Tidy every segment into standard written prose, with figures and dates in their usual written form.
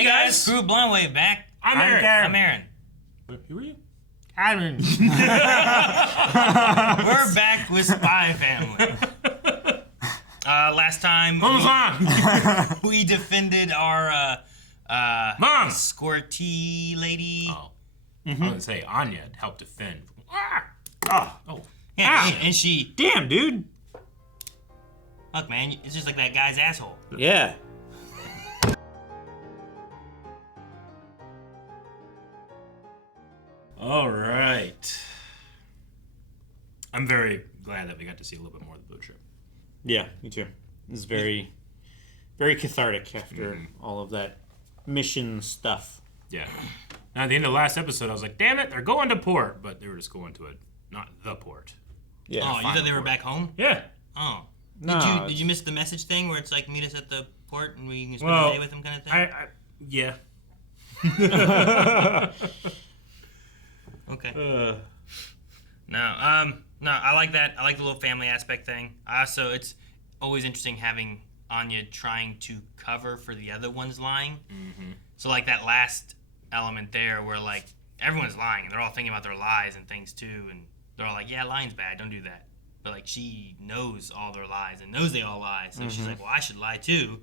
Hey guys, Crew Blondwave back. I'm Aaron. I'm Aaron. Who are you? Aaron. We're back with Spy Family. Last time we defended our Mom! Squirty lady. Oh. I was gonna say Anya helped defend. Oh. Yeah, and she. Damn, dude. Look, man, it's just like that guy's asshole. Yeah. All right. I'm very glad that we got to see a little bit more of the boat trip. Yeah, me too. It was very, very cathartic after all of that mission stuff. Yeah. Now, at the end of the last episode, I was like, damn it, they're going to port. But they were just going to it, not the port. Yeah. Oh, you thought they were back home? Yeah. Oh. No. Did you miss the message thing where it's like, meet us at the port and we can spend the day with them kind of thing? Yeah. Okay. No, I like that. I like the little family aspect thing. Also, it's always interesting having Anya trying to cover for the other ones lying. Mm-hmm. So, like, that last element there where, like, everyone's lying. And they're all thinking about their lies and things, too. And they're all like, yeah, lying's bad. Don't do that. But, like, she knows all their lies and knows they all lie. So she's like, well, I should lie, too,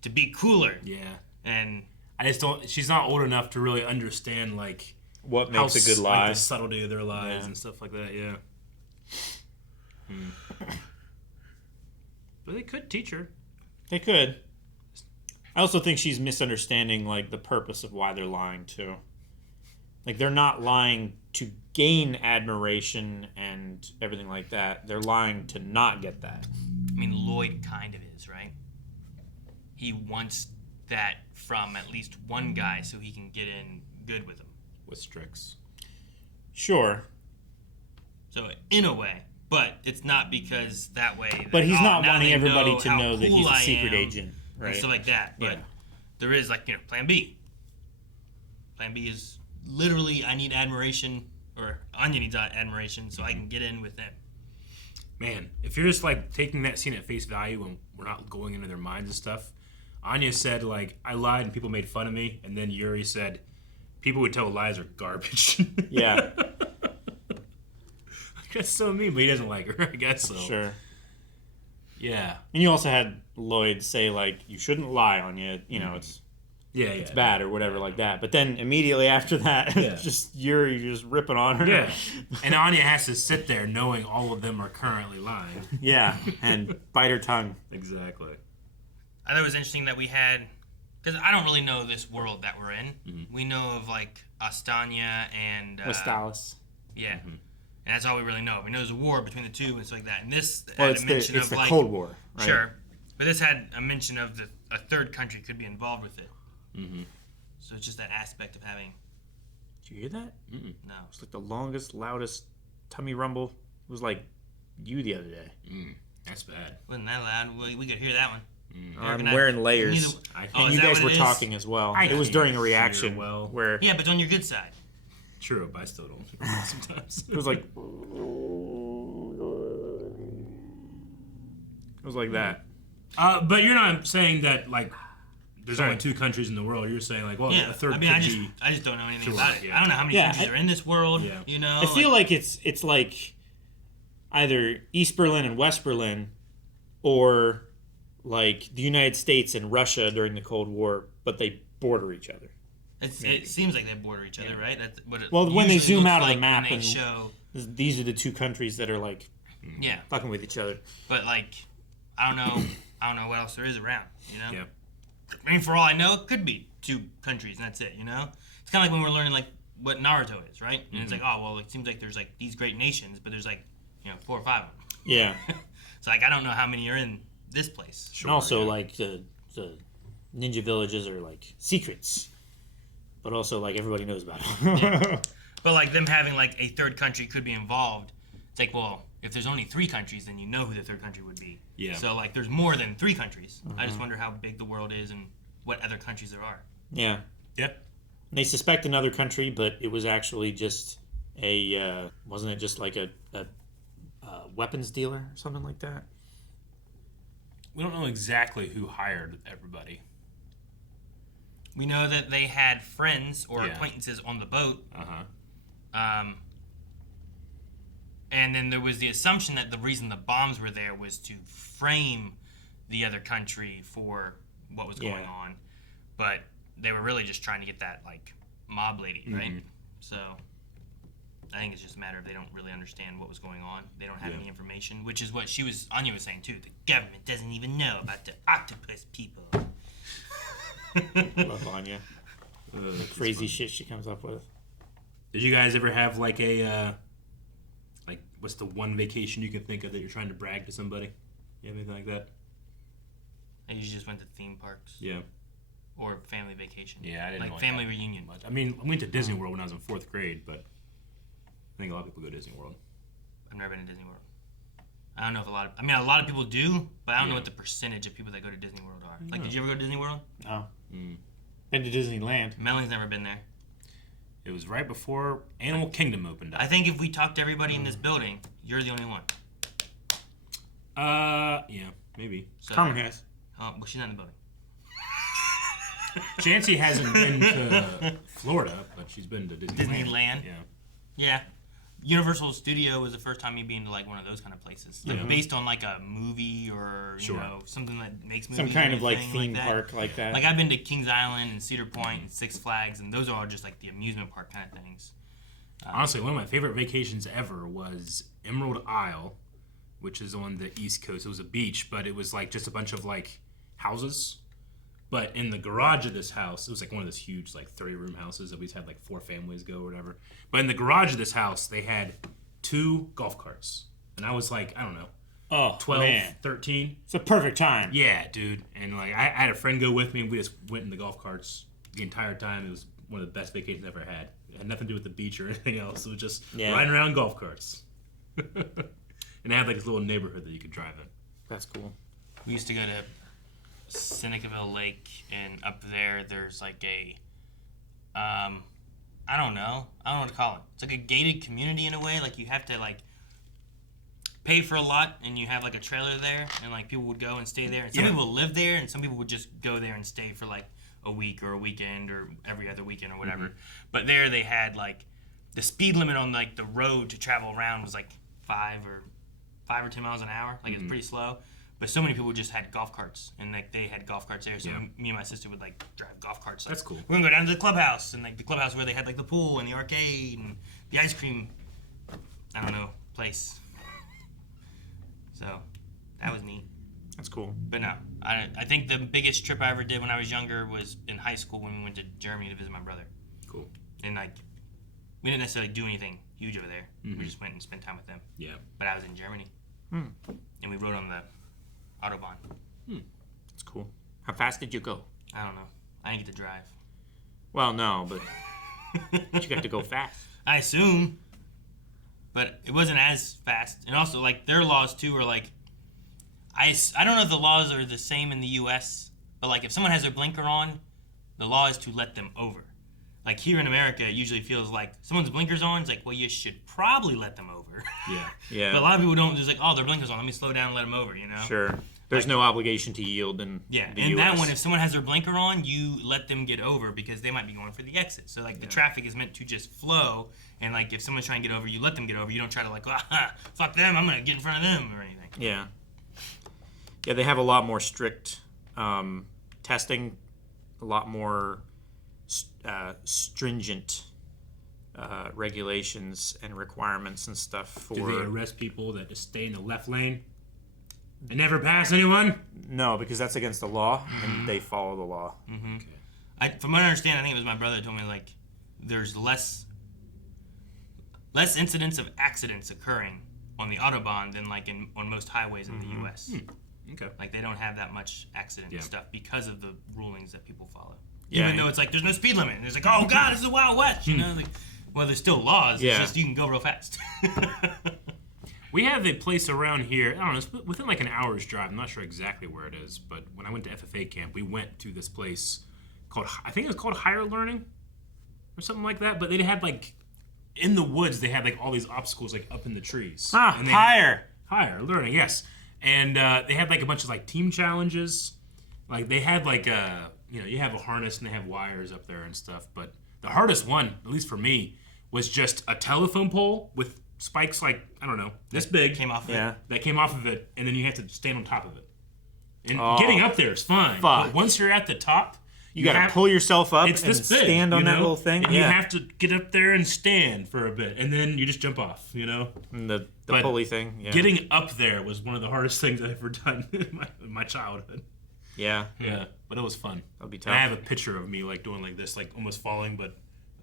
to be cooler. Yeah. And I just don't... She's not old enough to really understand, like... What makes a good lie? Like the subtlety of their lies and stuff like that, yeah. But they could teach her. They could. I also think she's misunderstanding, like, the purpose of why they're lying, too. Like, they're not lying to gain admiration and everything like that. They're lying to not get that. I mean, Lloyd kind of is, right? He wants that from at least one guy so he can get in good with him. With Strix. Sure. So, in a way. But it's not because that way... But he's not now wanting they everybody to know that cool he's a I secret am agent, right? And stuff like that. But there is, like, Plan B. Plan B is literally, I need admiration, or Anya needs admiration, so I can get in with them. Man, if you're just, like, taking that scene at face value and we're not going into their minds and stuff, Anya said, like, I lied and people made fun of me, and then Yuri said, people would tell lies are garbage. Yeah. That's so mean, but he doesn't like her, I guess so. Sure. Yeah. And you also had Lloyd say, like, you shouldn't lie on you. You know, it's bad or whatever like that. But then immediately after that, it's just Yuri just ripping on her. Yeah. And Anya has to sit there knowing all of them are currently lying. Yeah, and bite her tongue. Exactly. I thought it was interesting that we had... Because I don't really know this world that we're in. Mm-hmm. We know of, like, Astania and... Westalis. Yeah. Mm-hmm. And that's all we really know. We know there's a war between the two and stuff like that. And this Well, had a mention it's of, the like... Cold War, right? Sure. But this had a mention of a third country could be involved with it. Mm-hmm. So it's just that aspect of having... Did you hear that? Mm-mm. No. It's like the longest, loudest tummy rumble. It was like you the other day. That's bad. Wasn't that loud? We could hear that one. I'm wearing layers. And you guys were talking as well. It was during a reaction where... Yeah, but on your good side. True, but I still don't sometimes. It was like... It was like that. But you're not saying that, like, there's only two countries in the world. You're saying, like, well, a third could be... I just don't know anything about it. I don't know how many Yeah, countries are in this world, you know? I feel like it's like either East Berlin and West Berlin or... like the United States and Russia during the Cold War, but they border each other. It seems like they border each other, right? That's what it when they zoom out of like the map and and show, these are the two countries that are like fucking with each other. But like, I don't know what else there is around, you know? Yeah. I mean, for all I know, it could be two countries and that's it, you know? It's kind of like when we're learning like what Naruto is, right? And it's like, oh, well, it seems like there's like these great nations, but there's like, 4 or 5 of them. Yeah. So like, I don't know how many are in this place. Sure, and also, like, the ninja villages are, like, secrets. But also, like, everybody knows about them. But, like, them having, like, a third country could be involved. It's like, well, if there's only 3 countries, then you know who the third country would be. Yeah. So, like, there's more than 3 countries. I just wonder how big the world is and what other countries there are. Yeah. Yeah. And they suspect another country, but it was actually just wasn't it just, like, a weapons dealer or something like that? We don't know exactly who hired everybody. We know that they had friends or acquaintances on the boat. And then there was the assumption that the reason the bombs were there was to frame the other country for what was going on. But they were really just trying to get that, like, mob lady, right? So I think it's just a matter of they don't really understand what was going on. They don't have any information, which is what Anya was saying, too. The government doesn't even know about the octopus people. Love Anya. The crazy shit she comes up with. Did you guys ever have, like, a... what's the one vacation you can think of that you're trying to brag to somebody? You have anything like that? I usually just went to theme parks. Yeah. Or family vacation. Yeah, I didn't like family reunion. Much. I mean, I went to Disney World when I was in 4th grade, but I think a lot of people go to Disney World. I've never been to Disney World. I don't know if a lot of people do, but I don't know what the percentage of people that go to Disney World are. Like, did you ever go to Disney World? No. Been to Disneyland. Melanie's never been there. It was right before Animal Kingdom opened up. I think if we talk to everybody in this building, you're the only one. Yeah, maybe. So, Carmen has. Well, she's not in the building. Chancey hasn't been to Florida, but she's been to Disneyland. Yeah. Yeah. Universal Studio was the first time me being to like one of those kind of places, like based on like a movie or you know something that makes movies. Some kind of like theme park like that. Like I've been to Kings Island and Cedar Point and Six Flags, and those are all just like the amusement park kind of things. Honestly, one of my favorite vacations ever was Emerald Isle, which is on the East Coast. It was a beach, but it was like just a bunch of like houses. But in the garage of this house, it was like one of those huge like 30-room houses that we had like 4 families go or whatever. But in the garage of this house, they had 2 golf carts. And I was like, I don't know, 12, 13. It's a perfect time. Yeah, dude. And like I had a friend go with me, and we just went in the golf carts the entire time. It was one of the best vacations I've ever had. It had nothing to do with the beach or anything else. It was just riding around golf carts. And it had like this little neighborhood that you could drive in. That's cool. We used to go to Senecaville Lake, and up there's like a I don't know what to call it. It's like a gated community in a way. Like you have to like pay for a lot, and you have like a trailer there, and like people would go and stay there. And some people live there, and some people would just go there and stay for like a week or a weekend or every other weekend or whatever. But there they had like the speed limit on like the road to travel around was like 5 or 10 miles an hour. Like it's pretty slow. But so many people just had golf carts, and like they had golf carts there. So me and my sister would like drive golf carts. Like, that's cool. We're gonna go down to the clubhouse, and like the clubhouse where they had like the pool and the arcade and the ice cream. I don't know place. So that was neat. That's cool. But no, I think the biggest trip I ever did when I was younger was in high school when we went to Germany to visit my brother. Cool. And like we didn't necessarily do anything huge over there. We just went and spent time with them. Yeah. But I was in Germany, and we rode on the Autobahn. That's cool. How fast did you go? I don't know. I didn't get to drive. Well, no, but you got to go fast. I assume. But it wasn't as fast. And also, like, their laws, too, are like... I don't know if the laws are the same in the U.S., but, like, if someone has their blinker on, the law is to let them over. Like, here in America, it usually feels like someone's blinker's on, it's like, well, you should probably let them over. Yeah. But a lot of people don't, just like, oh, their blinker's on, let me slow down and let them over, you know? Sure. There's no obligation to yield in the and US. that one, if someone has their blinker on, you let them get over because they might be going for the exit. So, like, the traffic is meant to just flow, and, like, if someone's trying to get over, you let them get over. You don't try to, like, fuck them, I'm going to get in front of them or anything. Yeah. Yeah, they have a lot more strict testing, a lot more stringent regulations and requirements and stuff for... Do they arrest people that just stay in the left lane and never pass anyone? No, because that's against the law, and they follow the law. Okay. From what I understand, I think it was my brother that told me, like, there's less incidents of accidents occurring on the Autobahn than, like, on most highways in the U.S. Okay. Like, they don't have that much accident stuff because of the rulings that people follow. Yeah, Even though it's like, there's no speed limit. And it's like, oh, God, this is the Wild West. You know, like, well, there's still laws. It's just you can go real fast. We have a place around here, I don't know, it's within like an hour's drive. I'm not sure exactly where it is, but when I went to FFA camp, we went to this place called, I think it was called Higher Learning or something like that, but they had like, in the woods, they had like all these obstacles like up in the trees. And Higher Learning, yes. And they had like a bunch of like team challenges. Like they had like you have a harness and they have wires up there and stuff. But the hardest one, at least for me, was just a telephone pole with spikes like, I don't know, this big. Came off of Yeah. it. That came off of it, and then you have to stand on top of it. And getting up there is fine. Fuck. But once you're at the top, You got to pull yourself up and it's this big, stand on that little thing. And you have to get up there and stand for a bit, and then you just jump off, And the But pulley thing. Yeah. Getting up there was one of the hardest things I've ever done in my childhood. Yeah. Yeah, but it was fun. That'll be And tough. I have a picture of me like doing like this, like almost falling, but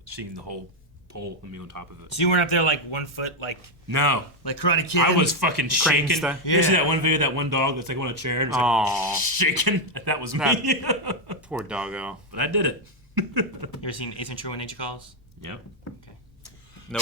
seeing the whole pole and me on top of it. So you weren't up there like 1 foot, like No, Karate Kid? I was fucking crane shaking. stuff? You see Yeah. that one video, that one dog that's like on a chair and it's Aw. like shaking? That was me. Poor doggo. But I did it. You ever seen Ace Ventura: When Nature Calls? Yep. Okay. Nope.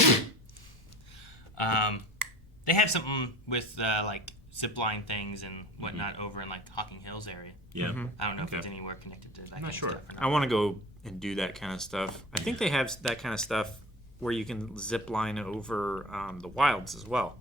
They have something with like zip line things and whatnot over in like Hocking Hills area. Yeah. I don't know if Okay. it's anywhere connected to that kind not of sure. stuff or I not. want to go and do that kind of stuff. I think they have that kind of stuff where you can zip line over the wilds as well.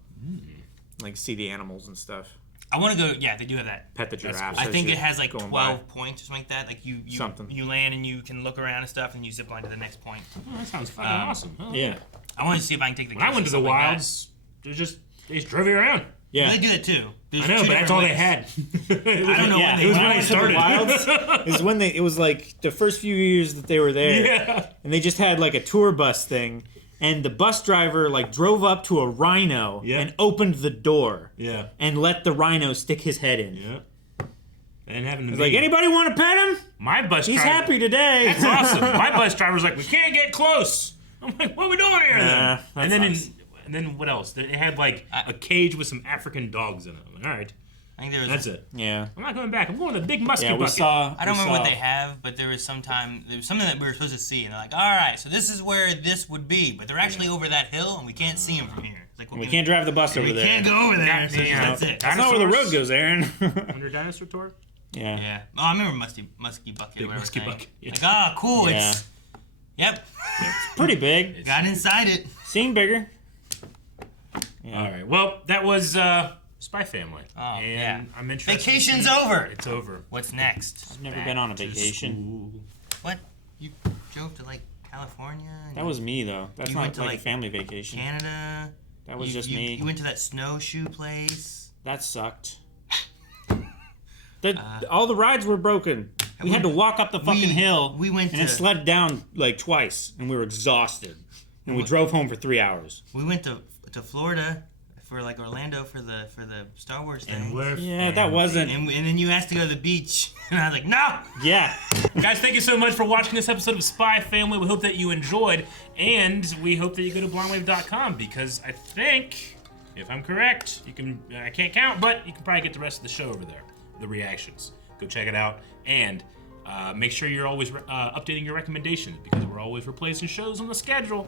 Like see the animals and stuff. I want to go. Yeah, they do have that. Pet the giraffes. I as think you're it has like going 12 points or something like that. Like you Something. you land and you can look around and stuff, and you zip line to the next point. Oh, that sounds fucking awesome. Huh? by. Yeah. I want to see if I can take the. When I kids went or to the something like that. wilds, they just drove you around. Yeah. They do it too. There's I know, two but that's all they different ways. had. I don't know Yeah, when they it was when when I I started. started. Wilds is when it was like the first few years that they were there, Yeah. and they just had like a tour bus thing, and the bus driver like drove up to a rhino Yeah. and opened the door Yeah. and let the rhino stick his head in. Yeah. That didn't happen to He's me. like, anybody want to pet him? My bus He's driver. happy today. That's awesome. My bus driver's like, we can't get close. I'm like, what are we doing here then? that And then what else? They had like a cage with some African dogs in it. I'm like, all right, I think there was. that's it. Yeah. I'm not coming back. I'm going to the big musky Yeah, we bucket. saw. I don't we remember what saw- they have, but there was something that we were supposed to see, and they're like, "All right, so this is where this would be, but they're actually over that hill, and we can't see them from here." It's like, We can't drive the bus over We there. can't go over there. So Goddamn. that's it. That's not where the road goes, Aaron. On your dinosaur tour? Yeah. Yeah. Oh, I remember musky bucket. Big or whatever musky thing. bucket, yeah. Like, ah, cool. Yeah. It's. Yep. Pretty big. Got inside it. Seemed bigger. Yeah. All right. Well, that was Spy Family. Oh, and yeah. I'm interested. to Vacation's see- over. It's over. What's next? I've never been on a vacation. Ooh. What? You drove to like California? And That was me though. That's You not went to, like a like, family vacation. Canada. That was just you, me. You went to that snowshoe place. That sucked. All the rides were broken. We had to walk up the fucking hill. we went and it to- slid down like twice, and we were exhausted. And we drove home for 3 hours. We went to Florida for like Orlando for the Star Wars thing. And we're Yeah, that wasn't. And then you asked to go to the beach, and I was like, no. Yeah. Guys, thank you so much for watching this episode of Spy Family. We hope that you enjoyed, and we hope that you go to blindwave.com because I think, if I'm correct, you can. I can't count, but you can probably get the rest of the show over there, the reactions. Go check it out, and make sure you're always updating your recommendations because we're always replacing shows on the schedule.